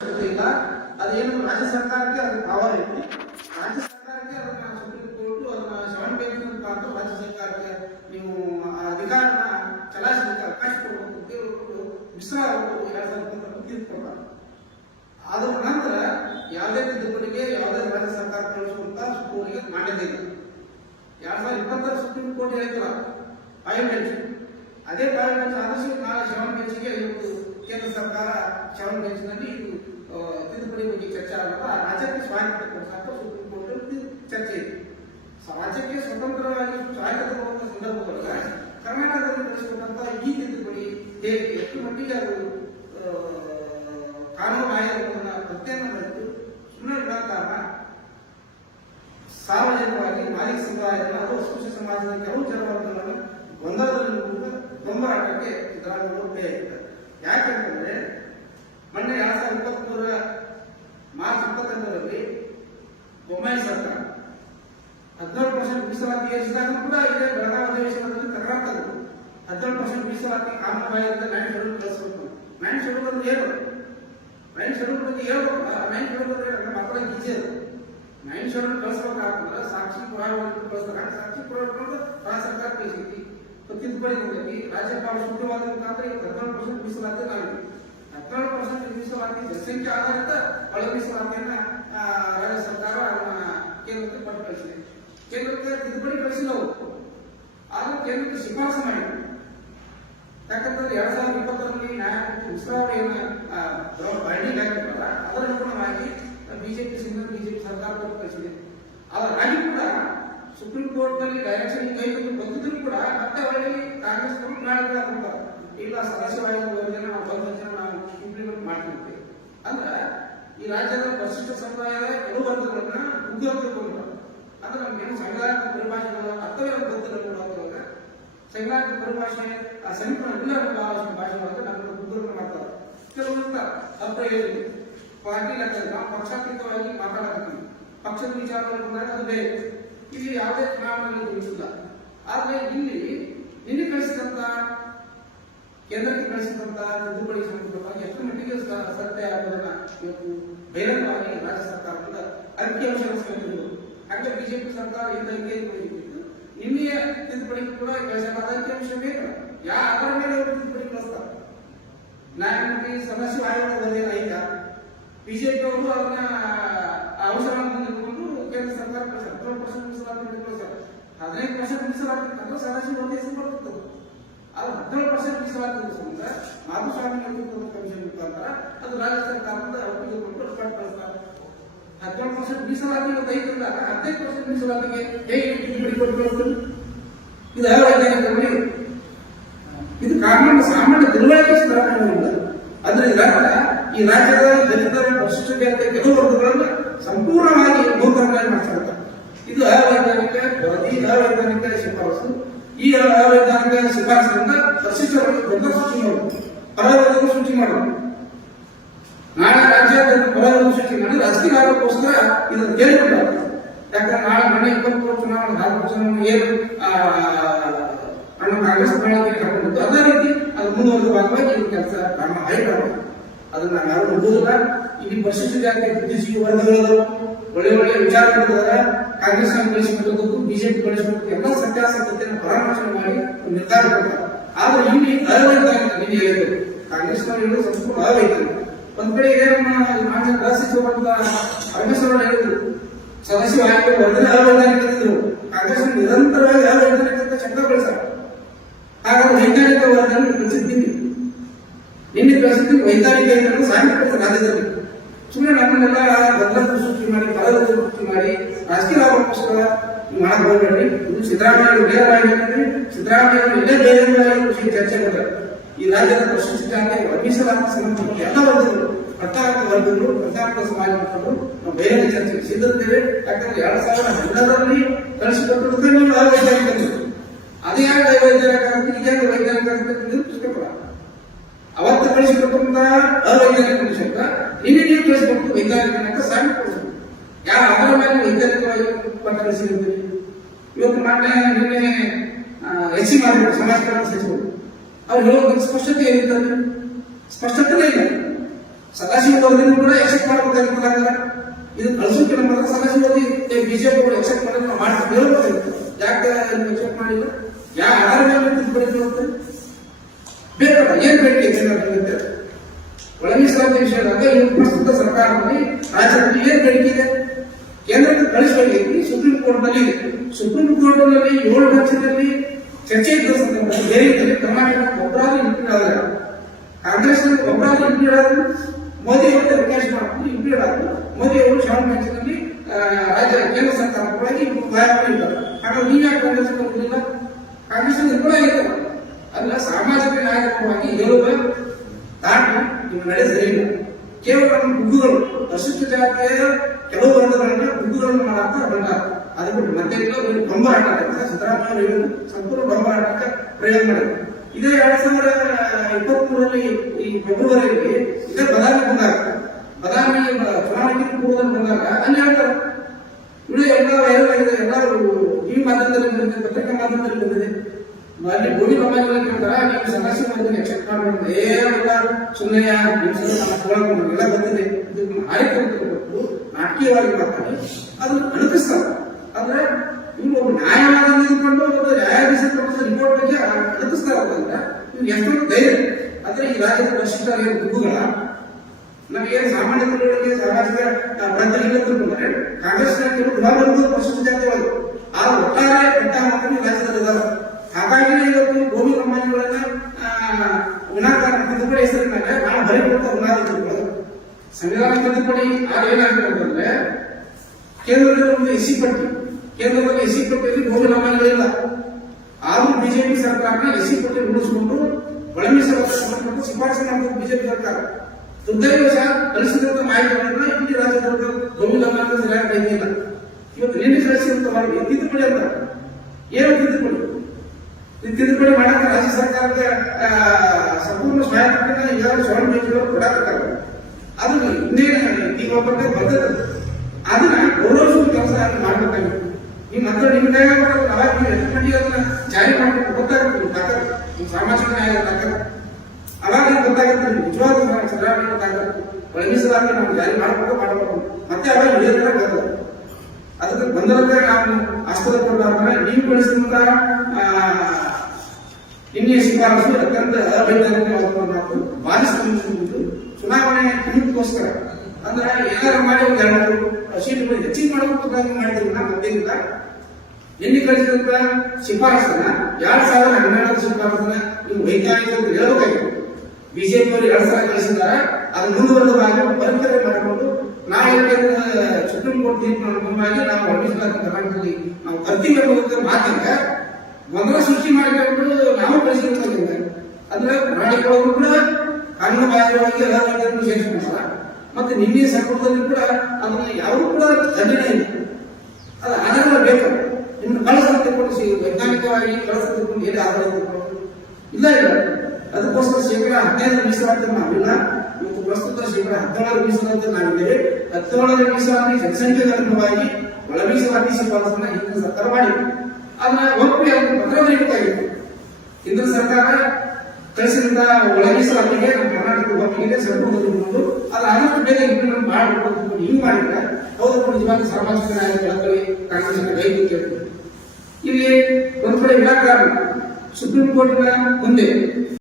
ಇಲ್ಲ ಅದೇನು ರಾಜ್ಯ ಸರ್ಕಾರಕ್ಕೆ ಅದು ಪವರ್ ಐತಿ. ರಾಜ್ಯ ಸರ್ಕಾರಕ್ಕೆ ಅದನ್ನ ಸುಪ್ರೀಂ ಕೋರ್ಟ್ ಅದನ್ನ ಸೆವೆನ್ ಪೇಜ್ ಮುಖಾಂತರ ರಾಜ್ಯ ಸರ್ಕಾರಕ್ಕೆ ನೀವು ಅಧಿಕಾರನ ಚಲಾಯಿಸಲಿಕ್ಕೆ ಅವಕಾಶ ಕೊಡಬೇಕು ವಿಶ್ವ ಎರಡ್ ಸಾವಿರದ ತೀರ್ಪು ನಂತರ ಯಾವುದೇ ತಿದ್ದುಪಡಿಗೆ ಯಾವುದೇ ರಾಜ್ಯ ಸರ್ಕಾರ ಕಳಿಸುವಂತ ಸುಪ್ರೀಂಗೆ ಮಾನ್ಯತೆ ಇಲ್ಲ. ಎರಡ್ ಸಾವಿರದ ಇಪ್ಪತ್ತರ ಸುಪ್ರೀಂ ಕೋರ್ಟ್ ಹೇಳಿಲ್ಲ ಫೈವ್ ಅದೇ ಫೈವ್ ಆದರ್ಶ ನಾಳೆ ಸೆವೆನ್ ಬೆಂಚ್ಗೆ ಇವತ್ತು ಕೇಂದ್ರ ಸರ್ಕಾರ ಸೆವೆನ್ ಬೆಂಚ್ನಲ್ಲಿ ಇದು ತಿದ್ದುಪಡಿ ಬಗ್ಗೆ ಚರ್ಚೆ ಆಗುವ ರಾಜ್ಯಕ್ಕೆ ಸ್ವಾಯತ್ತತೆ ಕೊಡಿಸಂತ ಸುಪ್ರೀಂ ಕೋರ್ಟ್ ಚರ್ಚೆ ಇದೆ. ಸಮಾಜಕ್ಕೆ ಸ್ವತಂತ್ರವಾಗಿ ಸ್ವಾಯತ್ತತೆ ಕೊಡುವಂತ ಸಂದರ್ಭದೊಳಗೆ ಕರ್ನಾಟಕದಲ್ಲಿ ನಡೆಸಿಕೊಂಡಂತ ಈ ತಿದ್ದುಪಡಿ ಹೇಗೆ, ಎಷ್ಟು ಮಟ್ಟಿಗೆ ಅದು ಕಾನೂನು ಆಯೋಗವನ್ನು ಪ್ರತ್ಯೇಕ ಮಾಡಿದ್ದು ಸುಮ್ಮನೆ ಕಾರಣ ಸಾರ್ವಜನಿಕವಾಗಿ ಮಾಲಿಕ ಸಮುದಾಯದ ಹಾಗೂ ಸೂಚಿ ಸಮಾಜದ ಕೆಲವು ಜನವರ್ಗಗಳನ್ನು ಗೊಂದಲದಲ್ಲಿ ಗೊಂಬರಾಟಕ್ಕೆ ಸಿದ್ದರಾಮಯ್ಯ ಉಪಯೋಗಿಸಿದ್ದಾರೆ ಯಾಕಂತಂದ್ರೆ ಮೊನ್ನೆ ಎರಡ್ ಸಾವಿರದ ಇಪ್ಪತ್ಮೂರ ಮಾರ್ಚ್ ಇಪ್ಪತ್ತೆಂಟರಲ್ಲಿ ಬೊಮ್ಮಾಯಿ ಸರ್ಕಾರ ಹದಿನೇಳು ಪರ್ಸೆಂಟ್ ಮೀಸಲಾತಿ ಏರಿಸಿದಾಗ ಕೂಡ ಇದೇ ಬೆಳಗಾವಿ ಅಧಿವೇಶನದಲ್ಲಿ ತಕರಾರು ತಗೊಂಡು ಹದಿನೇಳು ಪರ್ಸೆಂಟ್ ಮೀಸಲಾತಿ ಕಾಮಗಾರಿಯಿಂದ ನೈನ್ ಶೆಡ್ಯೂಲ್ ಕಳಿಸಬೇಕು. ನೈನ್ ಶೆಡ್ಯೂಲ್ ಅಂದ್ರೆ ಏನು ನೈನ್ ಶೆಡ್ಯೂಲ್ ಬಗ್ಗೆ ಹೇಳ್ಬೇಕು ನೈನ್ ಶೆಡ್ಯೂಲ್ ಅಂದ್ರೆ ಮಕ್ಕಳ ಈಜಿ ಅದು. ನೈನ್ ಶೆಡ್ಯೂಲ್ ಕಳಿಸ್ಬೇಕಾಗ್ತದೆ ಸಾಕ್ಷಿ ಪುರಾವೆಗಳನ್ನು ಕಳಿಸ್ತಾರೆ. ಸಾಕ್ಷಿ ಪುರಾವೆಗಳನ್ನು ರಾಜ್ಯ ಸರ್ಕಾರ ಕಳಿಸೈತಿ ತಿದ್ದುಪಡಿ ಮೂಲಕ ರಾಜ್ಯಪಾಲ ಶುದ್ಧವಾದ ಮುಖಾಂತರ ಹದಿನೇಳು ಪರ್ಸೆಂಟ್ ಮೀಸಲಾತಿ ನಾವು ಹದಿನೇಳು ಪರ್ಸೆಂಟ್ ಮೀಸಲಾತಿ ಜನಸಂಖ್ಯೆ ಆಧಾರಿತ ಒಳ ರಾಜ್ಯ ಸರ್ಕಾರ ಕೇಂದ್ರಕ್ಕೆ ಕೊಟ್ಟು ಕಳಿಸಿದೆ. ಕೇಂದ್ರಕ್ಕೆ ತಿದ್ದುಪಡಿ ಕಳಿಸಿದವು. ಆದ್ರೂ ಕೇಂದ್ರಕ್ಕೆ ಶಿಫಾರಸು ಮಾಡಿದ್ರು ಯಾಕಂತಂದ್ರೆ ಎರಡ್ ಸಾವಿರದ ಇಪ್ಪತ್ತರಲ್ಲಿ ನ್ಯಾಯಮೂರ್ತಿ ಉತ್ಸವವನ್ನು ಬೈಂಡಿಂಗ್ ಹಾಕಿದ್ರಲ್ಲ ಅದರ ಅನುಗುಣವಾಗಿ ಬಿಜೆಪಿ ಸಿಂಧು ಬಿಜೆಪಿ ಸರ್ಕಾರ ಕಳಿಸಿದೆ. ಅದರಾಗಿ ಕೂಡ ಸುಪ್ರೀಂ ಕೋರ್ಟ್ನಲ್ಲಿ ಡೈರೆಕ್ಷನ್ ಕೈಗೊಂಡು ಬಂದಿದ್ರು ಕೂಡ ಮತ್ತೆ ಅವರಲ್ಲಿ ಕಾಂಗ್ರೆಸ್ ಹಾಕ್ತಾರೆ ಇಲ್ಲ ಇಂಪ್ಲಿಮೆಂಟ್ ಮಾಡ್ತಿರ್ತೀವಿ ಅಂದ್ರೆ ಈ ರಾಜ್ಯದ ಪರಿಶಿಷ್ಟ ಸಮುದಾಯದ ಕೆಲವು ವರ್ಗಗಳನ್ನ ಉದ್ಯೋಗಕ್ಕೆ ಅಂದ್ರೆ ನಮ್ಗೆ ಸಂವಿಧಾನದ ಪರಿಭಾಷೆಗಳ ಅರ್ಥವೇ ಗೊತ್ತಿಲ್ಲ ನೋಡುವಾಗ ಸಂವಿಧಾನದ ಪರಿಭಾಷೆ, ಆ ಸಂವಿಧಾನ ಇಲ್ಲ ಭಾಷೆ ಒಳಗೆ ನಮ್ಮನ್ನು ಉದ್ಯೋಗ ಮಾಡ್ತಾರೆ. ಕೆಲವರು ಇರ್ತಾರೆ ಅಪ್ರಯೋಜನ ಪಾರ್ಟಿ ನಾವು ಪಕ್ಷಾತೀತವಾಗಿ ಮಾತಾಡಕತ್ತೀವಿ ಪಕ್ಷದ ವಿಚಾರಗಳು ಬಂದಾಗ ಅದು ಬೇರೆ. ಇಲ್ಲಿ ಯಾವುದೇ ಚುನಾವಣೆಯಲ್ಲಿ ತಿಳಿಸಿಲ್ಲ ಆದ್ರೆ ಇಲ್ಲಿ ನಿನ್ನೆ ಕಳಿಸಿದಂತ ಕೇಂದ್ರಕ್ಕೆ ಕಳಿಸಿದಂತಹ ತಿದ್ದುಪಡಿ ಸಂಬಂಧವಾಗಿ ಎಷ್ಟು ಮಟ್ಟಿಗೆ ಸತ್ಯ ಆಗೋದನ್ನ ಇವತ್ತು ಬಹಿರಂಗವಾಗಿ ರಾಜ್ಯ ಸರ್ಕಾರದಿಂದ ಅಂಕಿಅಂಶ ಕಳಿಸಿದ್ರು ಹಾಗೆ ಬಿಜೆಪಿ ಸರ್ಕಾರ ಇಂದ ಕಳಿಸಿದ್ದು ನಿನ್ನೆಯ ತಿದ್ದುಪಡಿ ಕೂಡ ಕಳಿಸಬೇಕಾದ ಅಂಕಿಅಂಶ ಬೇಕು. ಯಾವ ಆಧಾರ ಮೇಲೆ ತಿದ್ದುಪಡಿ ಕಳಿಸ್ತಾರೆ. ನ್ಯಾಯಮೂರ್ತಿ ಸದಸ್ಯ ಆಯೋಗದಲ್ಲಿ ಐತ ಬಿಜೆಪಿ ಅವರು ಅದನ್ನ ಅಂಶವನ್ನು ತಂದುಕೊಂಡು ಕೇಂದ್ರ ಸರ್ಕಾರ ಕಳಿಸ್ತಾರೆ ಹದಿನೇಳು ಪರ್ಸೆಂಟ್ ಮೀಸಲಾತಿ ಕಳಿಸ್ತಾರೆ ಹದಿನೈದು ಪರ್ಸೆಂಟ್ ಮೀಸಲಾತಿ ಹದಿನೇಳು ಪರ್ಸೆಂಟ್ ಮೀಸಲಾತಿ ಸಂಬಂಧ ಮಾಧುಸ್ವಾಮಿ ನೇತೃತ್ವದ ಕಮಿಷನ್ ಮುಖಾಂತರ ಅದು ರಾಜ್ಯ ಸರ್ಕಾರದ ಒಪ್ಪಿಗೆ ಕೊಟ್ಟು ರಿಪೋರ್ಟ್ ಕಳಿಸ್ತಾರೆ. ಹದಿನೇಳು ಪರ್ಸೆಂಟ್ ಮೀಸಲಾತಿ ಅಂತ ಐತಿಲ್ಲ ಹದಿನೈದು ಪರ್ಸೆಂಟ್ ಮೀಸಲಾತಿಗೆ ಹೇಗೆ ಇದು ಅವೈಜ್ಞಾನಿಕ ಇದು ಕಾನೂನು ಸಾಮಾನ್ಯ ತಿಳುವಳಿಕೆ ಸುಧಾರಣೆಗಳಿಲ್ಲ ಅಂದ್ರೆ ಇದರ್ಥ ಈ ರಾಜ್ಯದ ದಲಿತರ ಪರಿಶಿಷ್ಟ ಜಾತಿಯ ಕೆಲವು ವರ್ಗಗಳನ್ನು ಸಂಪೂರ್ಣವಾಗಿ ನೂತನವಾಗಿ ಮಾಡ್ತಾರೆ ಇದು ಅವೈಜ್ಞಾನಿಕ ವರದಿ ಅವೈಜ್ಞಾನಿಕ ಶಿಫಾರಸು. ಈ ಅವೈಜ್ಞಾನಿಕ ಶಿಫಾರಸಿನಿಂದ ಪರವರ್ಗದ ಸೂಚಿ ಮಾಡೋದು ನಾಳೆ ರಾಜ್ಯಾದ್ಯಂತ ಪರವರ್ಗ ಸೂಚಿ ಮಾಡಿ. ರಾಜಕೀಯ ಲಾಭಕ್ಕೋಸ್ಕರ ಇದನ್ನು ಕೇಳಿಕೊಳ್ಳಾರೆ ಯಾಕಂದ್ರೆ ನಾಳೆ ಮನೆ ಇಪ್ಪತ್ಮೂರು ಚುನಾವಣೆ, ನಾಲ್ಕು ಚುನಾವಣೆ ಏನು ಅಣ್ಣ ಕಾಂಗ್ರೆಸ್ ಪ್ರಣಾಳಿಕೆ ಹಾಕೊಂಡಿದ್ದು ಅದೇ ರೀತಿ ಅದು ಮುಂದುವರೆದ ಭಾಗವಾಗಿ ಈ ಕೆಲಸ ನಮ್ಮ ಹೈಕಮಾಂಡ್. ಅದನ್ನ ನಾವು ಈ ಇಲ್ಲಿ ಪರಿಶಿಷ್ಟ ಜಾತಿ ಬುದ್ಧಿಜೀವಿ ವರ್ಗಗಳು ಒಳ್ಳೆ ಒಳ್ಳೆ ವಿಚಾರಗಳಿದ್ದಾರೆ ಕಾಂಗ್ರೆಸ್ ಕಳಿಸಿಕೊಟ್ಟದಕ್ಕೂ ಬಿಜೆಪಿ ಕಳಿಸಿಕೊಟ್ಟು ಎಲ್ಲ ಸತ್ಯಾಸತ್ಯತೆಯನ್ನು ಪರಾಮರ್ಶೆ ಮಾಡಿ ನಿರ್ಧಾರ ಆದ್ರೆ ಇಲ್ಲಿ ನಿಮಗೆ ಹೇಳಿದ್ರು ಕಾಂಗ್ರೆಸ್ ನವರು ಸಂಪೂರ್ಣ ಅವೈಜ್ಞಾನಿಕ ಒಂದ್ ಕಡೆ ನಮ್ಮ ಸಚಿವರಾದ ಪರಮೇಶ್ವರ ಹೇಳಿದ್ರು ಸದಸ್ಯ ಆಯ್ಕೆ ವರದಿ ಅವೈಜ್ಞಾನಿಕರಿದ್ರು ಕಾಂಗ್ರೆಸ್ ನಿರಂತರವಾಗಿ ಅವೈಜ್ಞಾನಿಕ ಚಂದ್ರ ಬಳಸ್ತಾರೆ ಹಾಗಾದ್ರೆ ವೈಜ್ಞಾನಿಕ ವರ್ಗವನ್ನು ಕಳಿಸಿದ್ದೀನಿ ನಿನ್ನೆ ಪ್ರಸಿದ್ಧಿ ವೈಜ್ಞಾನಿಕ ಸಾಹಿತ್ಯ ರಾಜ್ಯದಲ್ಲಿ. ಸುಮ್ಮನೆ ನಮ್ಮನ್ನೆಲ್ಲ ಗದ್ದಲ ಸೃಷ್ಟಿ ಮಾಡಿ ಪರದ ಸೃಷ್ಟಿ ಮಾಡಿ, ರಾಜಕೀಯ ಲಾಭಕ್ಕೋಸ್ಕರ ಮಾಡಕ್ ಇದು ಸಿದ್ದರಾಮಯ್ಯ ಬೇರೆ ಹೇಳ್ತೀನಿ ಸಿದ್ದರಾಮಯ್ಯ ಇಲ್ಲೇ ಬೇರೆ ವಿಷಯ ಚರ್ಚೆ ಮಾಡ್ತಾರೆ ಈ ರಾಜ್ಯದ ಪ್ರಶಸ್ತಿ ಜಾತಿ ಮೀಸಲಾತಿ ಸಂಬಂಧ ಎಲ್ಲ ವರ್ಗಗಳು ಪ್ರತ್ಯೇಕ ವರ್ಗಗಳು ಪ್ರತ್ಯೇಕ ಸಮಾಜ ಮಕ್ಕಳು ನಾವು ಬೇರೆ ಚರ್ಚೆ ಸಿದ್ಧರಿದ್ದೇವೆ. ಯಾಕಂದ್ರೆ ಎರಡ್ ಸಾವಿರದ ಹನ್ನೆರಡರಲ್ಲಿ ಕಳಿಸಿಕೊಟ್ಟಿರುತ್ತೆ ನೀವು ಅವೈಜ್ಞಾನಿಕ ಅದೇ ಯಾಕೆ ವೈಜ್ಞಾನಿಕ ಆಗುತ್ತೆ ಈಗ ವೈಜ್ಞಾನಿಕ ನಿರೂಪಿಸ್ಬೇಕಲ್ಲ ಅವತ್ತು ಕಳಿಸಿಕೊಟ್ಟಂತ ಅವೈಜ್ಞಾನಿಕ ಶಬ್ದ, ನಿನ್ನೆ ನೀವು ಕಳಿಸಿಕೊಟ್ಟು ವೈಜ್ಞಾನಿಕ ಸಾಬೀತು ಯಾರು ಅದರ ಮೇಲೆ ವೈಜ್ಞಾನಿಕವಾಗಿ ಸಿಗುತ್ತೆ ಇವತ್ತು ಮೊನ್ನೆ, ನಿನ್ನೆ ಎಸ್ ಸಿ ಮಾಡಿದ್ರು ಸಮಾಜ ಕಲ್ಯಾಣ ಸಚಿವರು ಅವ್ರು ಹೇಳೋದು ಸ್ಪಷ್ಟತೆ ಏನಿದ್ದಾರೆ ಸ್ಪಷ್ಟತೆ ಇಲ್ಲ. ಸದಾಶಿವ ಅವರನ್ನು ಕೂಡ ಎಕ್ಸೆಪ್ಟ್ ಮಾಡ್ಬೇಕಾಗಿರ್ತಲ್ಲ ಇದು ಕಳಿಸೋಕೆ ನಮ್ಮ ಸದಾಶಿವರಲ್ಲಿ ಬಿಜೆಪಿ ಎಕ್ಸೆಪ್ಟ್ ಮಾಡಿದ್ರೆ ನಾವು ಮಾಡ್ತೀವಿ. ಹೇಳ್ಬೇಕಾಗಿತ್ತು ಯಾಕೆ ಎಕ್ಸೆಪ್ಟ್ ಮಾಡಿಲ್ಲ ಯಾವ ಆಧಾರ ಮೇಲೆ ತಿದ್ದುಪಡಿ ಅಂತ ಬೇಕಲ್ಲ ಏನ್ ಬೇಕು ಜನರಿಗೆ ಒಳ ಮೀಸಲಾತಿ ವಿಷಯದಾಗ ಈ ಪ್ರಸ್ತುತ ಸರ್ಕಾರದಲ್ಲಿ ರಾಜ್ಯದಲ್ಲಿ ಏನ್ ಬೇಡಿಕೆ ಇದೆ ಕೇಂದ್ರಕ್ಕೆ ಕಳಿಸಬೇಕೈತಿ ಸುಪ್ರೀಂ ಕೋರ್ಟ್ನಲ್ಲಿ ಸುಪ್ರೀಂ ಕೋರ್ಟ್ನಲ್ಲಿ ಏಳು ರಾಜ್ಯದಲ್ಲಿ ಚರ್ಚೆ ಇದ್ದ ಸಂದರ್ಭದಲ್ಲಿ ಬೇರೆ ಕರ್ನಾಟಕ ಒಬ್ಬರಾಗಿ ಇಂಪ್ಲೀಡ್ ಕಾಂಗ್ರೆಸ್ ಒಬ್ಬರಾದ್ರೂ ಇಂಪ್ಲೀಡ್ ಆದ್ರೆ ಮೋದಿ ಅವರು ರಿಕ್ವೆಸ್ಟ್ ಮಾಡಿಕೊಂಡು ಇಂಪ್ಲೀಡ್ ಆದ್ರು ಮೋದಿ ಅವರು ಶಾಲೆ ಮ್ಯಾಚ್ನಲ್ಲಿ ರಾಜ್ಯ, ಕೇಂದ್ರ ಸರ್ಕಾರ ಪರವಾಗಿ ಮಾಡಿದ್ದಾರೆ ಹಾಗಾದ್ರೆ ನೀವು ಯಾಕೆ ಕಾಂಗ್ರೆಸ್ ಹೋಗುದಿಲ್ಲ? ಕಾಂಗ್ರೆಸ್ ನಿರ್ಮೂಲ ಆಗಿತ್ತು ಅಲ್ಲ, ಸಾಮಾಜಿಕ ನಾಯಕವಾಗಿ ಹೇಳುವ ಕಾರಣ ನಿಮ್ಮ ನಡೆಸಲಿಲ್ಲ ಕೇವಲ ಹುಡುಗರು ಅಶುದ್ಧ ಜಾತಿಯ ಕೆಲವು ವರ್ಗಗಳನ್ನ ಹುಡುಗರನ್ನು ಮಾಡಾಕ ಬಂದ ಅದಕ್ಕೆ ಮತ್ತೆ ಒಂದು ಡೊಂಬರಾಟ ಅಂತ ಸಿದ್ದರಾಮಯ್ಯ ಅವರು ಹೇಳಿದ್ರು ಸಂಪೂರ್ಣ ಡೊಂಬರಾಟಕ್ಕೆ ಪ್ರಯೋಗ ಮಾಡಿದ್ರು ಇದೇ ಎರಡ್ ಸಾವಿರದ ಇಪ್ಪತ್ತ್ ಮೂರರಲ್ಲಿ ಈ ಫೆಬ್ರವರಿಯಲ್ಲಿ ಇದೇ ಬದಾಮಿ ಬಂದಾಗ, ಬದಾಮಿ ಚುನಾವಣೆ ಪೂರ್ವದಲ್ಲಿ ಬಂದಾಗ, ಅಲ್ಲಿ ಹೇಳ್ತಾರೆ ಇದು ಎಲ್ಲ ವೈರಲ್ ಆಗಿದೆ ಎಲ್ಲರೂ ಟಿವಿ ಮಾಧ್ಯಮದಲ್ಲಿ ಬಂದಿದೆ, ಪತ್ರಿಕಾ ಮಾಧ್ಯಮದಲ್ಲಿ ಬಂದಿದೆ. ಅಲ್ಲಿ ಗೋಲಿ ಸಮಾಜದಲ್ಲಿ ಕೇಳ್ತಾರ ನೀವು ಸದಸ್ಯ ಮಂದಿನ ಚೆಕ್ ಮಾಡ್ಕೊಂಡು ಏನಿಲ್ಲ ಸುಮ್ಮನೆ ಎಲ್ಲ ಬಂದಿದೆ. ಇದು ಆಯ್ಕೆ ನಾಟಕೀಯವಾಗಿ ಮಾಡ್ತಾರೆ ಅದನ್ನು ಅಣಕಿಸ್ತಾರೆ ಅಂದ್ರೆ ನೀವು ಒಬ್ಬ ನ್ಯಾಯವಾದ ನಿಂತ್ಕೊಂಡು ಒಂದು ನ್ಯಾಯಾಧೀಶ ರಿಪೋರ್ಟ್ ಬಗ್ಗೆ ಅಣಕಿಸ್ತಾರೆ ಅಂತಂದ್ರೆ ನೀವು ಎಷ್ಟೊಂದು ಧೈರ್ಯ. ಅಂದ್ರೆ ಈ ರಾಜ್ಯದ ವರಿಷ್ಠ ಗುರುಗಳ ನಮಗೆ ಸಾಮಾನ್ಯ ಜನಗಳಿಗೆ ಸಾಮಾಜಿಕ ತಿಳ್ಕೊಂಡ್ರೆ ಕಾಂಗ್ರೆಸ್ ಗುಲಾಬರ್ಗದ ಪರಿಶಿಷ್ಟ ಜಾತಿಗಳು ಆ ಒಟ್ಟಾರೆ ಬೆಟ್ಟ ರಾಜ್ಯದಲ್ಲಿ ಇದ್ದಾರೆ ಹಾಗಾಗಿ ಇವತ್ತು ಭೂಮಿ ಕಂಪನಿಗಳನ್ನ ತಿದ್ದುಪಡಿ ಹೆಸರಿನ ಮೇಲೆ ನಾವು ಬರೀ ಕೊಡ್ತಾ ವಿನಾಕಾರಗಳು ಸಂವಿಧಾನ ತಿದ್ದುಪಡಿ ಆಗ ಏನಾಗ್ತದೆ ಅಂತಂದ್ರೆ ಕೇಂದ್ರದಲ್ಲಿ ಒಂದು ಎಸಿ ಪಟ್ಟಿ ಕೇಂದ್ರದಲ್ಲಿ ಎಸಿ ಪಟ್ಟಿಯಲ್ಲಿ ಭೂಮಿ ನಮೂನೆಗಳಿಲ್ಲ. ಆದ್ರೂ ಬಿಜೆಪಿ ಸರ್ಕಾರನ ಎಸಿ ಪಟ್ಟಿ ಉಳಿಸಿಕೊಂಡು ಒಳಮೀಸಲಾತಿ ಸಂಬಂಧಪಟ್ಟ ಶಿಫಾರಸು ಮಾಡಿದ ಬಿಜೆಪಿ ಸರ್ಕಾರ. ದುರ್ದೈವಶ ಕಳಿಸಿದಂತ ಮಾಹಿತಿಗಳನ್ನ ಇಡೀ ರಾಜ್ಯದ ಭೂಮಿ ನಮೂನೆ ಕೈಗಿಲ್ಲ ಇವತ್ತು ನಿನ್ನೆ ಕಳಿಸಿದಂತ ಮಾಹಿತಿ ತಿದ್ದುಪಡಿ ಅಂತ. ಏನು ತಿದ್ದುಪಡಿ? ತಿದ್ದುಪಡಿ ಮಾಡಕ್ಕೆ ರಾಜ್ಯ ಸರ್ಕಾರದ ಆ, ಸಂಪೂರ್ಣ ಈಗಾಗಲೇ ಬೇಕು ಬೇಕಿರೋರು ಕೊಡಕ್ಕಾಗಲ್ಲ ಅದು ಇನ್ನೇನು ನೀವು ಒಬ್ಬರಿಗೆ ಬರ್ತದೆ ಅದನ್ನ ಗೌರವಿಸುವ ಕೆಲಸ ಮಾಡಬೇಕಾಗಿತ್ತು ನೀವು ಮತ್ತೆ ನಿಮ್ಮ ಕೈಯಾಗ ಅವಾಗ ನೀವು ಎಷ್ಟು ಅದನ್ನ ಜಾರಿ ಮಾಡಬೇಕು ಗೊತ್ತಾಗುತ್ತೆ ತಾಕತ್ ನಿಮ್ಮ ಸಾಮಾಜಿಕ ನ್ಯಾಯ ತಾಕತ್ ಅವಾಗ ಗೊತ್ತಾಗುತ್ತೆ ನಿಮ್ಗೆ ನಿಜವಾದ ಚುನಾವಣೆ ತಾಕತ್ ಒಳಗಿಸಲಾಗಿ ನಾವು ಜಾರಿ ಮಾಡಬೇಕು ಮಾಡಬೇಕು ಮತ್ತೆ ಅವಾಗ ಬರ್ತದೆ ಅದಕ್ಕೆ ಬಂದರಂತೆ ನಾವು ಆಸ್ಪತ್ರೆ ಕೊಡ್ತಾರೆ ನೀವು ಬೆಳೆಸಿದಂತ ನಿನ್ನೆ ಶಿಫಾರಸು ಅತ್ಯಂತ ಅವೈಜ್ಞಾನಿಕವಾದ ಮಾತು ಬಾಧಿಸುವುದು ಚುನಾವಣೆ ನಿಮಿತ್ತಕ್ಕೋಸ್ಕರ ಅಂದ್ರೆ ಎಲ್ಲರೂ ಮಾಡಿ ಒಂದು ಎರಡು ಸೀಟುಗಳು ಹೆಚ್ಚಿಗೆ ಮಾಡಬೇಕು ಮಾಡಿದ್ರು ನಾ ಮತ್ತೇನಿಲ್ಲ ಎಲ್ಲಿ ಕಳಿಸಿದಂತ ಶಿಫಾರಸನ್ನ, ಎರಡ್ ಸಾವಿರದ ಹನ್ನೆರಡರ ಶಿಫಾರಸನ್ನ ನೀವು ವೈಜ್ಞಾನಿಕ ಅಂತ ಹೇಳಬೇಕಾಗಿತ್ತು ಬಿಜೆಪಿ ಅವರು ಎರಡ್ ಸಾವಿರ ಕಳಿಸಿದ್ದಾರೆ. ಅದು ಮುಂದುವರೆದ ಭಾಗ ಪರಿಕಲ್ಪನೆ ಮಾಡಿಕೊಂಡು ನಾಳೆ ಸುಪ್ರೀಂ ಕೋರ್ಟ್ ತೀರ್ಪಿನ ಅನುಗುಣವಾಗಿ ನಾವು ಹೊರಡಿಸಲಾದ ಕರ್ನಾಟಕದಲ್ಲಿ ನಾವು ಕರ್ತೀವಿ ಅನ್ನೋದಕ್ಕೆ ಮಾತಿಲ್ಲ. ಮೊದಲ ಸೃಷ್ಟಿ ಮಾಡಿಕೊಂಡು ನಾವು ಕಳಿಸಿರ್ತಕ್ಕಂಥ ಅಂದ್ರೆ ಕರ್ನಾಟಕದವರು ಕೂಡ ಕಾನೂನು ಬಾಹಿರವಾಗಿ ಎಲ್ಲರನ್ನು ಸೇರಿಸಿಕೊಂಡ ಮತ್ತೆ ನಿನ್ನೆ ಸಂಪುಟದಲ್ಲಿ ಕೂಡ ಅದನ್ನ ಯಾರು ಕೂಡ ಖಂಡನೆ ಇಲ್ಲ. ಅದು ಆಧಾರ ಬೇಕು ಇನ್ನು ಕೊಟ್ಟು ಸಿ ವೈಜ್ಞಾನಿಕವಾಗಿ ಕಳಸಂತೆ ತಿಳ್ಕೊಂಡು ಹೇಗೆ ಆಧಾರ ಇಲ್ಲ ಇಲ್ಲ. ಅದಕ್ಕೋಸ್ಕರ ಶೇಕಡ ಹದಿನೈದು ಮೀಸಲಾತಿ ನಾವಿಲ್ಲ ಮತ್ತು ಪ್ರಸ್ತುತ ಶೇಕಡ ಹದಿನೇಳರ ಮೀಸಲಾತಿ ನಾವಿದ್ದೇವೆ ಹದಿನೇಳರ ಮೀಸಲಾತಿ ಜನಸಂಖ್ಯೆಗೆ ಅನುಗುಣವಾಗಿ ಒಳ ಮೀಸಲಾತಿ ಶಿಫಾರಸನ್ನ ಹಿಂದಿನ ಸರ್ಕಾರ ಮಾಡಿದೆ ಅದನ್ನ ಒಪ್ಪಿ ಅದನ್ನು ಪತ್ರ ಬರೀಬೇಕಾಗಿತ್ತು ಕೇಂದ್ರ ಸರ್ಕಾರ ಕಳಿಸಿದ ಒಳಗೆ ಮೀಸಲಾತಿಗೆ ನಮ್ಮ ಕರ್ನಾಟಕ ಒಪ್ಪಿಗೆ ಸಂಪೂರ್ಣದಲ್ಲಿ ಬಂದು ಅದು ಆದಷ್ಟು ಬೇಗ ಇಂಪ್ಲಿಮೆಂಟ್ ಮಾಡಬೇಕು ಹಿಂಗ್ ಮಾಡಿದ್ರೆ ಹೌದು ನಿಜವಾಗಿ ಸಾಮಾಜಿಕ ನ್ಯಾಯ ಕಳಕಳಿ ಕಾಂಗ್ರೆಸ್ ಕೈಗೆ ಕೇಳ್ತಾರೆ ಇಲ್ಲಿ ಒಂದು ಕಡೆ ಇಲಾಖೆ ಸುಪ್ರೀಂ ಕೋರ್ಟ್ನ ಮುಂದೆ